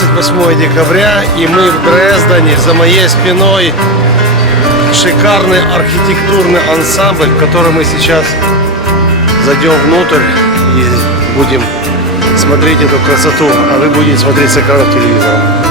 28 декабря, и мы в Дрездене. За моей спиной шикарный архитектурный ансамбль, в который мы сейчас зайдем внутрь и будем смотреть эту красоту, а вы будете смотреть с экранов телевизора.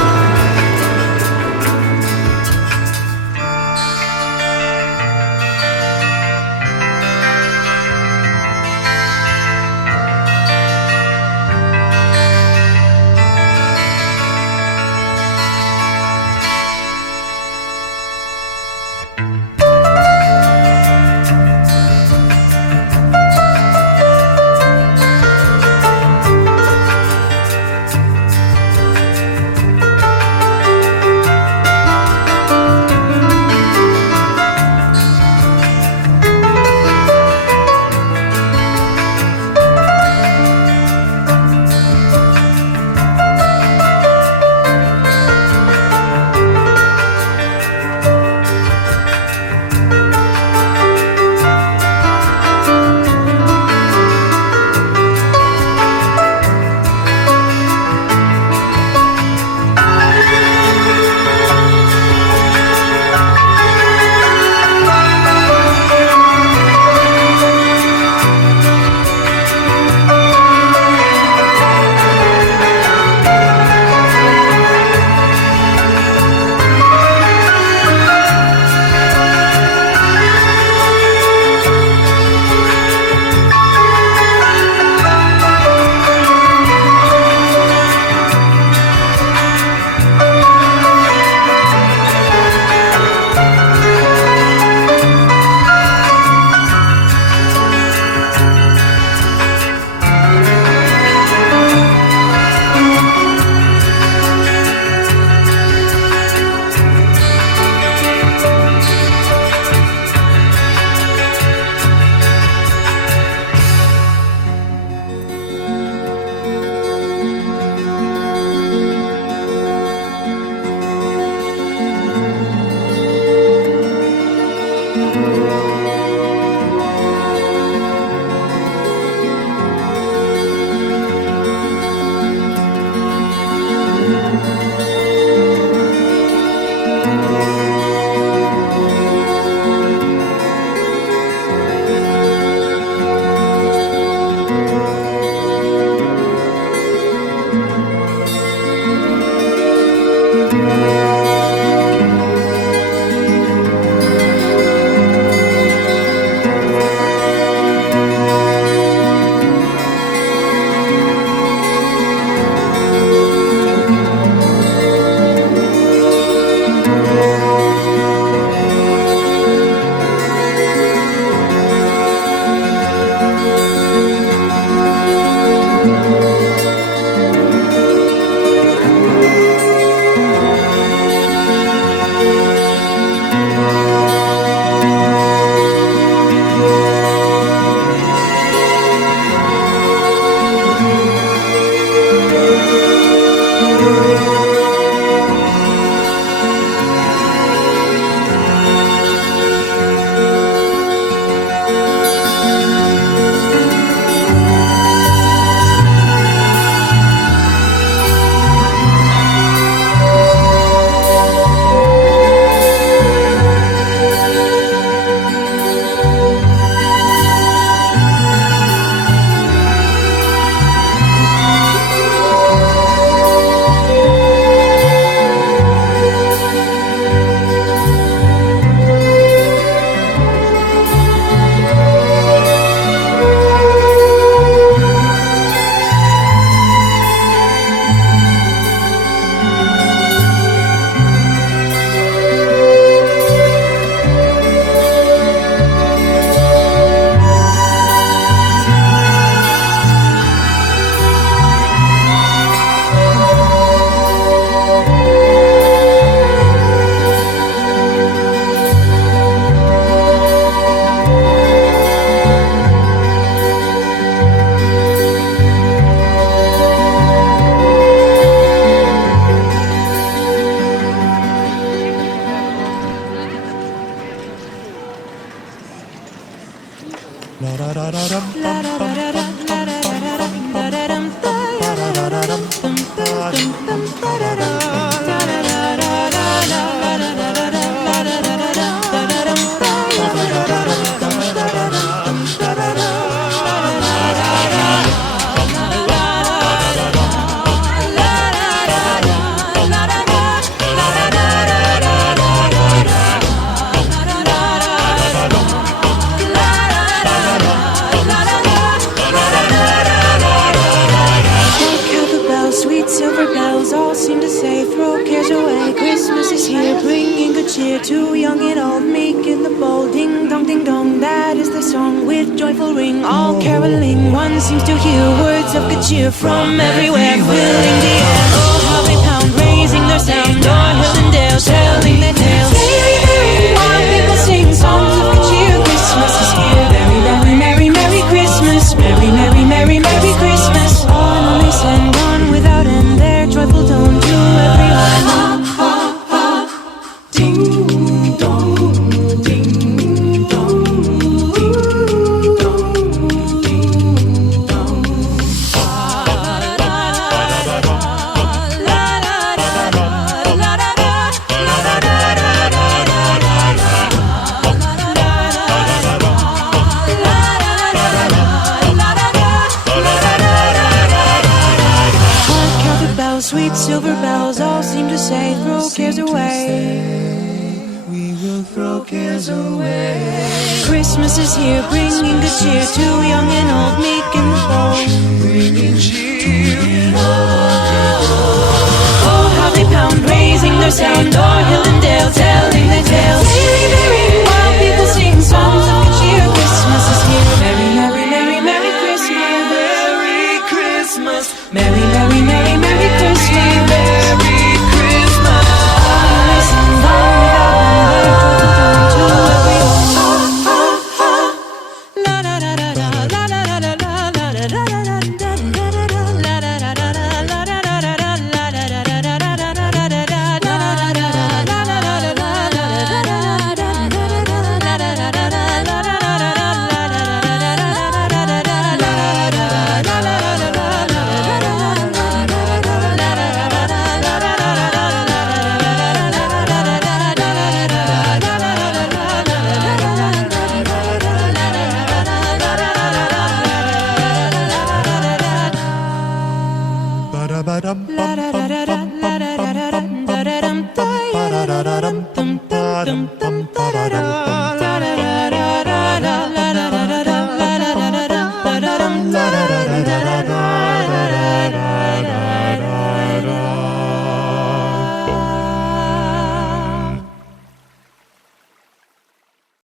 sing, that is the song with joyful ring, all caroling. One seems to hear words of good cheer from everywhere, filling the air. Oh, how they pound, raising their sound, o'er hill and dale, telling their tales. Merry, merry, while people sing songs of good cheer. Christmas is here. Merry, merry, merry, merry Christmas. Merry, merry, merry, merry Christmas. On only send on without end their joyful tone to everyone. Ding dong, ding dong, ding dong, ding dong. Sweet silver bells all seem to say, throw cares away. We will throw cares away. Christmas is here, bringing good cheer to young and old, meek and bold. Bringing cheer. Oh, how they pound, raising their sound, o'er hill and dale, telling their tales. Merry, merry, while people sing songs of